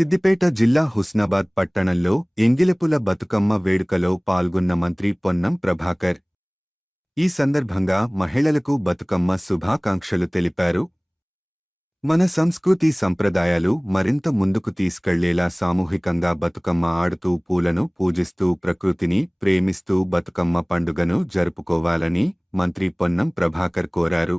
సిద్దిపేట జిల్లా హుస్నాబాద్ పట్టణంలో ఎంగిలపుల బతుకమ్మ వేడుకలో పాల్గొన్న మంత్రి పొన్నం ప్రభాకర్. ఈ సందర్భంగా మహిళలకు బతుకమ్మ శుభాకాంక్షలు తెలిపారు. మన సంస్కృతి సంప్రదాయాలు మరింత ముందుకు తీసుకెళ్ళేలా సామూహికంగా బతుకమ్మ ఆడుతూ పూలను పూజిస్తూ ప్రకృతిని ప్రేమిస్తూ బతుకమ్మ పండుగను జరుపుకోవాలని మంత్రి పొన్నం ప్రభాకర్ కోరారు.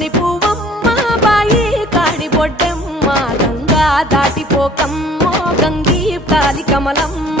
కొమ్ములోని పువ్వమ్మ బాయి కాడి బొడ్డెమ్మ గంగా దాటిపోకమ్మ గంగీ తాలి కమలమ్మ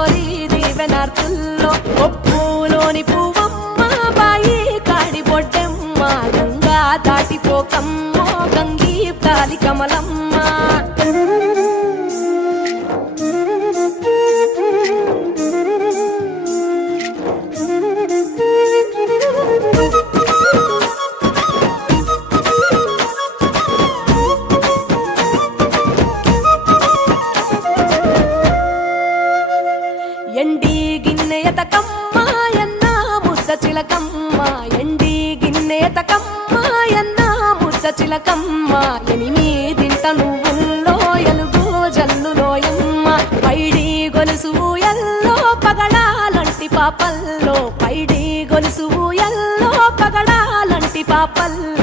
పిల్లో కోరి దీవెనార్తుల్లో ఒప్పులోని పువ్వమ్మ బాయి కాడి బొడ్డెమ్మ గంగా దాటిపోకమ్మో గంగీ తాలి కమలమ్మ ఎండి గిన్నెయతకమ్మ ఎన్న ముద్ద చిలకమ్మ. ఎండి గిన్నెయతకమ్మ ఎన్న ముద్ద చిలకమ్మ. ఎనిమిదింట నువ్వుల్లో ఎలుగు జల్లులోయమ్మ పైడి గొలుసు ఎల్లో పగడాలంటి పాపల్లో. పైడి గొలుసు ఎల్లో పగడాలంటి పాపల్లో.